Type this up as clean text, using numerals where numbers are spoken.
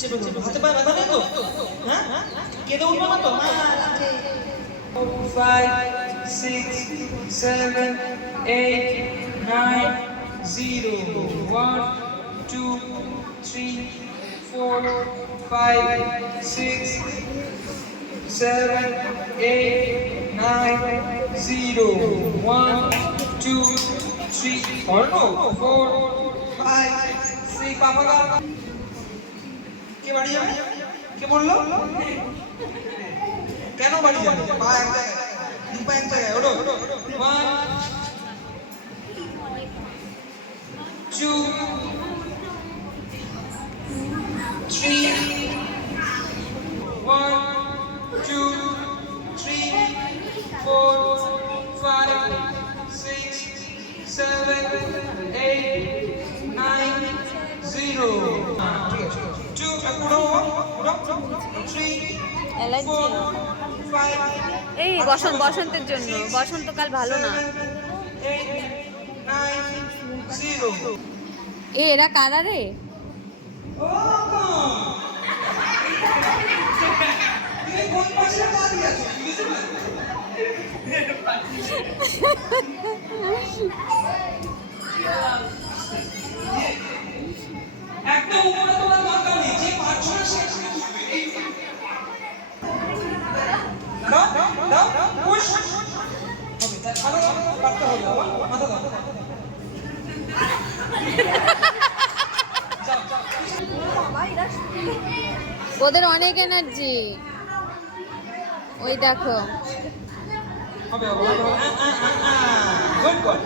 চেপে ধরো, হাতে পায়ে ব্যথা নেই তো? হ্যাঁ, কেঁদে উঠবে না তো? 5 6 7 8 9 0 1 2 3 4 5 6 7 8 9 0 1 2 3 4 5 6 পাপা কে বাড়ি যাবে? কে বললো? কেন বাড়ি যাবে? পা এক জায়গায়, দু পা এক জায়গায়, ওঠো। 1 2 3 1 2 3 4 5 6 7 8 9 0 ঠিক আছে 2 উঠো 3 4 5 এই বসন্তের জন্য, বসন্তকাল ভালো না। 8 9 0 এরা কারা রে? একদম উপরে তোলার দরকার নেই, যে পারছো না সে দাও দাও পুশ হবে, তাহলে কাটতে হবে, মাথা দাও। ওদের অনেক এনার্জি, ওই দেখো। হবে হবে গুড গুড